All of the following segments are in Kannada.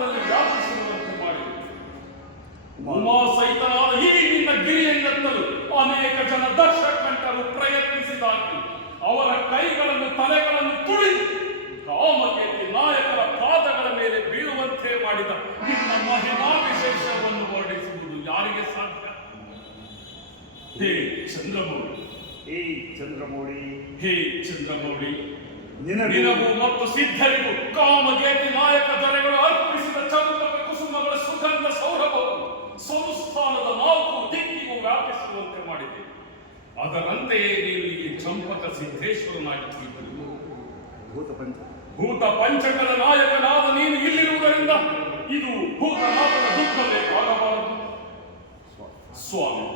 ಅಂತರದಲ್ಲಿ ವ್ಯಾಪಿಸುವಂತೆ ಮಾಡಿ ಉಮಾ ಸಹಿತನಾದ ಈ ನಿನ್ನ ಗಿರಿಯನ್ನೆತ್ತಲು ಅನೇಕ ಜನ ದರ್ಶಕಂಠರು ಪ್ರಯತ್ನಿಸಿದಾಗಿ ಅವರ ಕೈಗಳನ್ನು ತಲೆಗಳನ್ನು ತುಳಿದು ಕಾಮಕೇತಿ ನಾಯಕರ ಪಾದಗಳ ಮೇಲೆ ಬೀಳುವಂತೆ ಮಾಡಿದ ನಿನ್ನ ಮಹಿಮಾ ವಿಶೇಷವನ್ನು ಹೊರಡಿಸುವುದು ಯಾರಿಗೆ ಸಾಧ್ಯ? ಹೇ ಚಂದ್ರಮೌಳಿ, ಹೇ ಚಂದ್ರಮೌಳಿ, ನಿನಗೂ ಮತ್ತು ಸಿದ್ಧರಿಗೂ ಕಾಮಗೇತಿ ನಾಯಕ ದೊರೆಗಳು ಅರ್ಪಿಸಿದ ಚಂಪಕ ಕುಸುಮಗಳ ಸುಗಂಧ ಸೌರಭವು ಸಂಸ್ಥಾನದ 4 ದಿಕ್ಕಿಗೂ ವ್ಯಾಪಿಸುವಂತೆ ಮಾಡಿದೆ. ಅದರಂತೆಯೇ ನೀವು ಈ ಚಂಪಕ ಸಿದ್ದೇಶ್ವರನಾಗಿ ಭೂತ ಪಂಚಕದ ನಾಯಕನಾದ ನೀನು ಇಲ್ಲಿರುವುದರಿಂದ ಇದು ಭೂತನಾಥನ ದುಃಖವೇ ಆಗಬಾರದು. ಸ್ವಾಮಿ,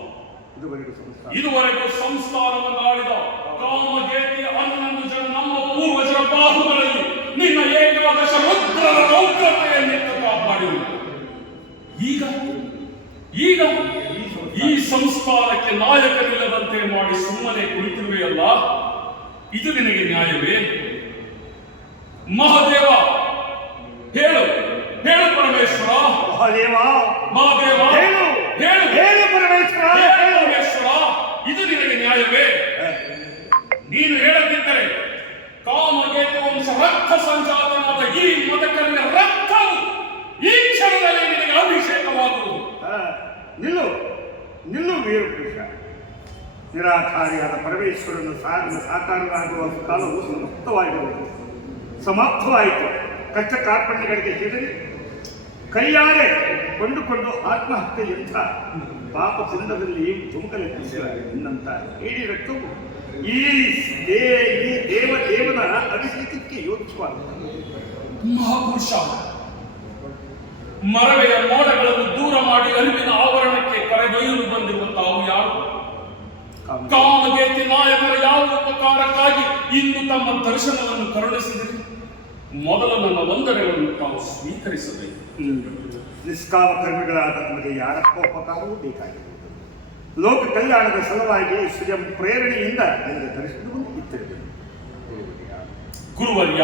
ಇದುವರೆಗೂ ಸಂಸ್ಕಾರವನ್ನು ಆಳಿದ ಕಾಮಗೇತಿಯ 11 ಜನ ನಮ್ಮ ಪೂರ್ವಜರ ಬಾಹುಗಳಲ್ಲಿ ನಿನ್ನ ಏಕಾದಶ ರುದ್ರರ ರೌದ್ರತೆಯನ್ನಿಟ್ಟು ಕಾಪಾಡಿರುವುದು. ಈಗ ಈ ಸಂಸ್ಕಾರಕ್ಕೆ ನಾಯಕನಿಲ್ಲದಂತೆ ಮಾಡಿ ಸುಮ್ಮನೆ ಕುಳಿತಿರುವೆಯಲ್ಲ, ಇದು ನಿನಗೆ ನ್ಯಾಯವೇ? ಮಹಾದೇವ, ಹೇಳು ಪರಮೇಶ್ವರ. ಮಹಾದೇವ, ಹೇಳು ಪರಮೇಶ್ವರ, ಇದು ನಿನಗೆ ನ್ಯಾಯವೇ? ನೀನು ಹೇಳದಿದ್ದರೆ ಕಾಮಗೇತು ವಂಶ ರಕ್ತ ಸಂಜಾತನಾದ ಈ ಮದಕರಿನ ರಕ್ತವು ಈ ಕ್ಷಣದಲ್ಲಿ ನಿನಗೆ ಅಭಿಷೇಕವಾಗುವುದು. ನಿಲ್ಲು ವೀರಪುರುಷ. ನಿರಾಧಾರಿಯಾದ ಪರಮೇಶ್ವರನು ಸಾಕಾರವಾಗುವ ಕಾಲವು ಸಮಾಪ್ತವಾಯಿತು. ಕಷ್ಟ ಕಾರ್ಪಣ್ಯಗಳಿಗೆ ಹೆದರಿ ಕೈಯಾರೆ ಕೊಂಡುಕೊಂಡು ಆತ್ಮಹತ್ಯೆಯಂಥ ಪಾಪ ಚಂದದಲ್ಲಿ ಧುಮುಕಲೆತ್ತಿಸಿದ ನಿನ್ನಂತ ಹೇಳಿ ರಕ್ತವು ಈ ದೇವನ ಅಭಿಷೇಕಕ್ಕೆ ಯೋಚಿಸುವುದು. ಮಹಾಪುರುಷ, ಮರವೆಯ ಮೋಡಗಳನ್ನು ದೂರ ಮಾಡಿ ಅರಿವಿನ ಆವರಣಕ್ಕೆ ಕರೆದೊಯ್ಯಲು ಬಂದಿರುವ ತಾವು ಯಾರು? ಕಾಮಗೇತಿ ನಾಯಕರ ಯಾವ ಉಪಕಾರಕ್ಕಾಗಿ ಇಂದು ತಮ್ಮ ದರ್ಶನವನ್ನು ಕರುಣಿಸಿದರು? ಮೊದಲು ನನ್ನ ವಂದನೆಗಳನ್ನು ತಾವು ಸ್ವೀಕರಿಸಬೇಕು. ನಿಷ್ಕಾಮ ಕರ್ಮಿಗಳಾದ ನಮಗೆ ಯಾರಪ್ಪ ಉಪಕಾರವೂ ಬೇಕಾಗಿರುವುದು. ಲೋಕ ಕಲ್ಯಾಣದ ಸಲುವಾಗಿ ಸ್ವಯಂ ಪ್ರೇರಣೆಯಿಂದ ನನಗೆ ದರ್ಶನವನ್ನು ಇತ್ತಿರುವುದು. ಗುರುವರ್ಯ,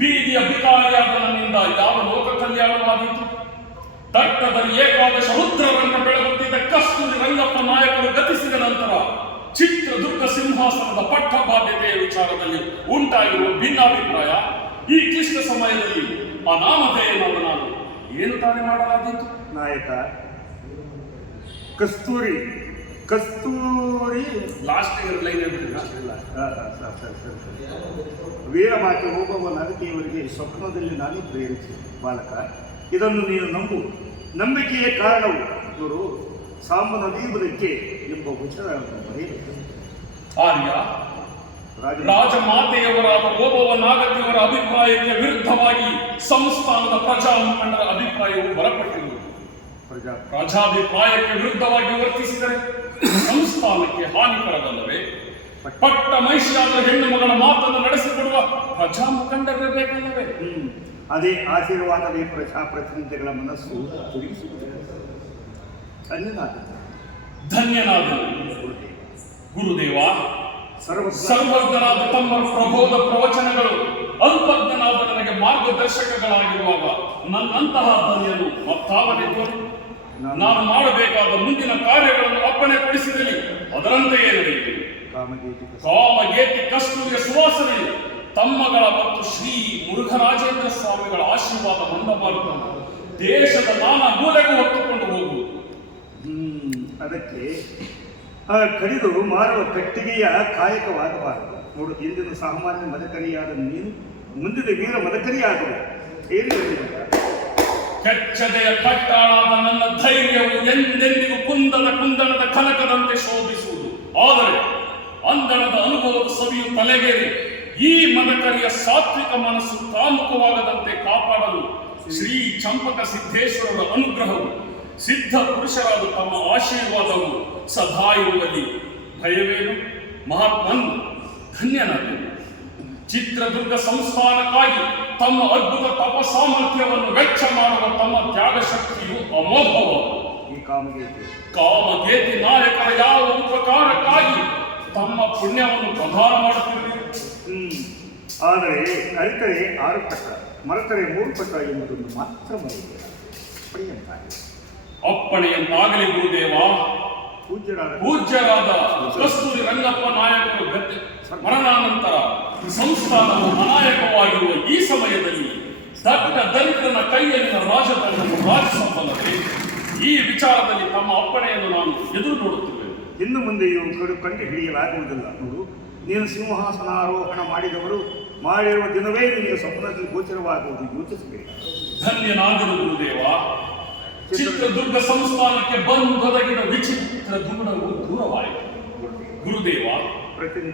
ಬೀದಿಯ ಭಿಕಾರಿಯಾದ ನನ್ನಿಂದ ಯಾವ ಲೋಕ ಕಲ್ಯಾಣವಾದೀತು? ದಟ್ಟದಲ್ಲಿ ಏಕಾದಶ ರುದ್ರರಂಗ ಬೆಳಗುತ್ತಿದ್ದ ಕಸ್ತೂರಿ ರಂಗಪ್ಪ ನಾಯಕರು ಗತಿಸಿದ ನಂತರ ಚಿತ್ರದುರ್ಗ ಸಿಂಹಾಸನದ ಪಟ್ಟ ಬಾಧ್ಯತೆಯ ವಿಚಾರದಲ್ಲಿ ಉಂಟಾಗಿರುವ ಭಿನ್ನಾಭಿಪ್ರಾಯ ಈ ಕ್ಲಿಷ್ಟ ಸಮಯದಲ್ಲಿ ಅನಾಮಧೇಯನಾದ ನಾನು ಏನು ತಾನೇ ಮಾಡಲಾದೀತು? ನಾಯಕ, ಕಸ್ತೂರಿ ಲಾಸ್ಟ್ ಲೈನ್ ವೀರಮಾತೆ ಹೋಗುವ ನರತಿಯವರಿಗೆ ಸ್ವಪ್ನದಲ್ಲಿ ನಾನು ಪ್ರೇರಿಸಿ ಬಾಲಕ, ಇದನ್ನು ನೀನು ನಂಬು. ನಂಬಿಕೆಯ ಕಾರಣವು ಇವರು ಸಾಂಬನ ದೀಪದಕ್ಕೆ ಎಂಬ ವಿಚಾರವನ್ನು ಬರೆಯಬೇಕು. ಆರ್ಯ, ರಾಜಮಾತೆಯವರಾದ ಓಬವ್ವ ನಾಗತಿಯವರ ಅಭಿಪ್ರಾಯಕ್ಕೆ ವಿರುದ್ಧವಾಗಿ ಸಂಸ್ಥಾನದ ಪ್ರಜಾ ಮುಖಂಡರ ಅಭಿಪ್ರಾಯವು ಬಲಪಟ್ಟಿರುವುದು. ಪ್ರಜಾಭಿಪ್ರಾಯಕ್ಕೆ ವಿರುದ್ಧವಾಗಿ ವರ್ತಿಸಿದರೆ ಸಂಸ್ಥಾನಕ್ಕೆ ಹಾನಿಕರವಲ್ಲವೇ? ಪಟ್ಟ ಮಹಿಷಿಯಾದ ಹೆಣ್ಣು ಮಗಳ ಮಾತನ್ನು ನಡೆಸಿಕೊಡುವ ಪ್ರಜಾ ಮುಖಂಡರಿರಬೇಕಲ್ಲವೇ? ಅದೇ ಆಶೀರ್ವಾದವೇ ಪ್ರಜಾಪ್ರತಿನಿಧಿಗಳ ಮನಸ್ಸು ತಿರುಗಿಸುತ್ತದೆ. ಧನ್ಯನಾದ ಗುರುದೇವ. ಸರ್ವಜ್ಞನಾದ ತಮ್ಮ ಪ್ರಬೋಧ ಪ್ರವಚನಗಳು ಅಲ್ಪಜ್ಞನಾದ ನನಗೆ ಮಾರ್ಗದರ್ಶಕಗಳಾಗಿರುವಾಗ ನನ್ನಂತಹ ಧನ್ಯನು ಮತ್ತಾವನಿದ್ದು ನಾನು ಮಾಡಬೇಕಾದ ಮುಂದಿನ ಕಾರ್ಯಗಳನ್ನು ಅಪ್ಪಣೆ ಕೊಡಿಸಿದಲ್ಲಿ ಅದರಂತೆಯೇ ನಡೆಯಿತು. ಕಾಮಗೇತಿ ಕಸ್ತೂರಿಯ ಸುವಾಸನೆ ತಮ್ಮಗಳ ಮತ್ತು ಶ್ರೀ ಮುರುಘರಾಜೇಂದ್ರ ಸ್ವಾಮಿಗಳ ಆಶೀರ್ವಾದ ಹೊಂದಬಾರದು. ದೇಶದ ನಾನಾ ಮೂಲೆಗೂ ಹೊತ್ತುಕೊಂಡು ಹೋಗುವುದು. ಅದಕ್ಕೆ ಕಡಿದು ಮಾರುವ ಕಟ್ಟಿಗೆಯ ಕಾಯಕವಾಗಬಾರದು. ನೋಡು, ಇಂದಿನ ಸಾಮಾನ್ಯ ಮದಕರಿಯಾದ ನೀನು ಮುಂದಿನ ವೀರ ಮದಕರಿಯಾಗುವ ಕೆಚ್ಚದೆಯ ಕಟ್ಟಾಳಾದ ನನ್ನ ಧೈರ್ಯವು ಎಂದೆಂದಿಗೂ ಕುಂದಣದ ಕನಕದಂತೆ ಶೋಭಿಸುವುದು. ಆದರೆ ಅಂದಣದ ಅನುಭವದ ಸವಿಯು ತಲೆಗೇರಿ ಈ ಮದಕರಿಯ ಸಾತ್ವಿಕ ಮನಸ್ಸು ಕಾಮುಕವಾಗದಂತೆ ಕಾಪಾಡಲು ಶ್ರೀ ಚಂಪಕ ಸಿದ್ದೇಶ್ವರರ ಅನುಗ್ರಹವು, ಸಿದ್ಧ ಪುರುಷರಾದ ತಮ್ಮ ಆಶೀರ್ವಾದವು ಸದಾ ಇರುವಲ್ಲಿ ಭಯವೇನು? ಮಹಾತ್ಮನ್ ಧನ್ಯನಾದ. ಚಿತ್ರದುರ್ಗ ಸಂಸ್ಥಾನಕ್ಕಾಗಿ ತಮ್ಮ ಅದ್ಭುತ ತಪ ಸಾಮರ್ಥ್ಯವನ್ನು ವೆಚ್ಚ ಮಾಡುವ ತಮ್ಮ ತ್ಯಾಗ ಶಕ್ತಿಯು ಅಮೋಘವಾದ. ಈ ಕಾಮಗೇತಿ ನಾಯಕರ ಯಾವ ಉಪಕಾರಕ್ಕಾಗಿ ತಮ್ಮ ಪುಣ್ಯವನ್ನು ಪ್ರದಾನ ಮಾಡುತ್ತಿದೆ. ಆದರೆ ಅರಿತರೆ 6 ಪ್ರಕಾರ ಮರೆತರೆ ಮೂರ್ಪಟ ಎಂಬುದನ್ನು ಮಾತ್ರ ಮರೆಯಬೇಡ. ಪಡೆಯಂತಾಗಿ ಅಪ್ಪಣೆಯಂತಾಗಲಿ ಗುರುದೇವ. ಪೂಜ್ಯರಾದ ಕಸ್ತೂರಿ ರಂಗಪ್ಪ ನಾಯಕರು ಗದ್ದೆ ಮರಣಾನಂತರ ಸಂಸ್ಥಾನವು ಅನಾಯಕವಾಗಿರುವ ಈ ಸಮಯದಲ್ಲಿ ದಟ್ಟ ದಲಿತನ ಕೈಯಲ್ಲಿನ ರಾಜಧರ್ಮವು ರಾಜಸಂಪನ್ನತೆ. ಈ ವಿಚಾರದಲ್ಲಿ ತಮ್ಮ ಅಪ್ಪಣೆಯನ್ನು ನಾನು ಎದುರು ನೋಡುತ್ತಿದ್ದೇನೆ. ಇನ್ನು ಮುಂದೆಯೂ ಕಂಡು ಹಿಡಿಯಲಾಗುವುದಿಲ್ಲ. ನೋಡು, ನೀನು ಸಿಂಹಾಸನಾರೋಹಣ ಮಾಡಿರುವ ದಿನವೇ ನಿನಗೆ ಸ್ವಪ್ನದಲ್ಲಿ ಗೋಚರವಾಗುವುದು. ಯೋಚಿಸಬೇಕು. ಧನ್ಯನಾದನು ಗುರುದೇವ. ಚಿತ್ರದುರ್ಗ ಸಂಸ್ಥಾನಕ್ಕೆ ಬಂದೊದಗಿದ ವಿಚಿತ್ರ ದುಗುಡವು ದೂರವಾಯಿತು. ಗುರುದೇವ,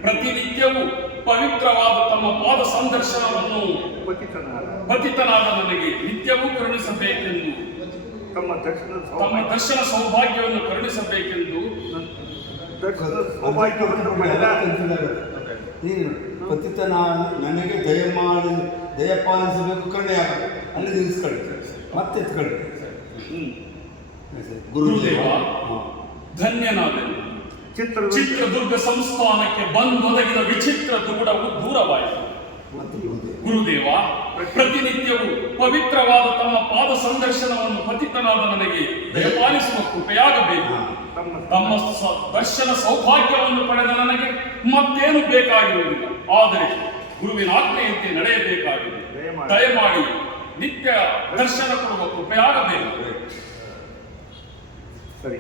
ಪ್ರತಿನಿತ್ಯವೂ ಪವಿತ್ರವಾದ ತಮ್ಮ ಪಾದ ಸಂದರ್ಶನವನ್ನು ಪತಿತನಾದ ನನಗೆ ನಿತ್ಯವೂ ಕರುಣಿಸಬೇಕೆಂದು, ತಮ್ಮ ದರ್ಶನ ಸೌಭಾಗ್ಯವನ್ನು ಕರುಣಿಸಬೇಕೆಂದು ನೀನು ಪತಿತನ ನನಗೆ ದಯಪಾಲಿಸಬೇಕು ಕರುಣೆಯಾಗ ಅಲ್ಲಿ ನಿಲ್ಲಿಸ್ಕೊಳ್ಳಿ, ಮತ್ತೆ ಎತ್ಕೊಳ್ಳಿ. ಗುರುದೇವ, ಧನ್ಯನಾದನು. ಚಿತ್ರದುರ್ಗ ಸಂಸ್ಥಾನಕ್ಕೆ ಬಂದೊದಗಿದ ವಿಚಿತ್ರ ದುಗುಡವು ದೂರವಾಯಿತು. ಗುರುದೇವ, ಪ್ರತಿನಿತ್ಯವೂ ಪವಿತ್ರವಾದ ತಮ್ಮ ಪಾದ ಸಂದರ್ಶನವನ್ನು ಪತಿತನಾದ ನನಗೆ ದಯಪಾಲಿಸುವ ಕೃಪೆಯಾಗಬೇಕು. ತಮ್ಮ ದರ್ಶನ ಸೌಭಾಗ್ಯವನ್ನು ಪಡೆದ ನನಗೆ ಮತ್ತೇನು ಬೇಕಾಗಿರುವುದಿಲ್ಲ. ಆದರೆ ಗುರುವಿನ ಆಜ್ಞೆಯಂತೆ ನಡೆಯಬೇಕಾಗಿದೆ. ದಯಮಾಡಿ ನಿತ್ಯ ದರ್ಶನ ಕೊಡುವ ಕೃಪೆಯಾಗಬೇಕು. ಸರಿ.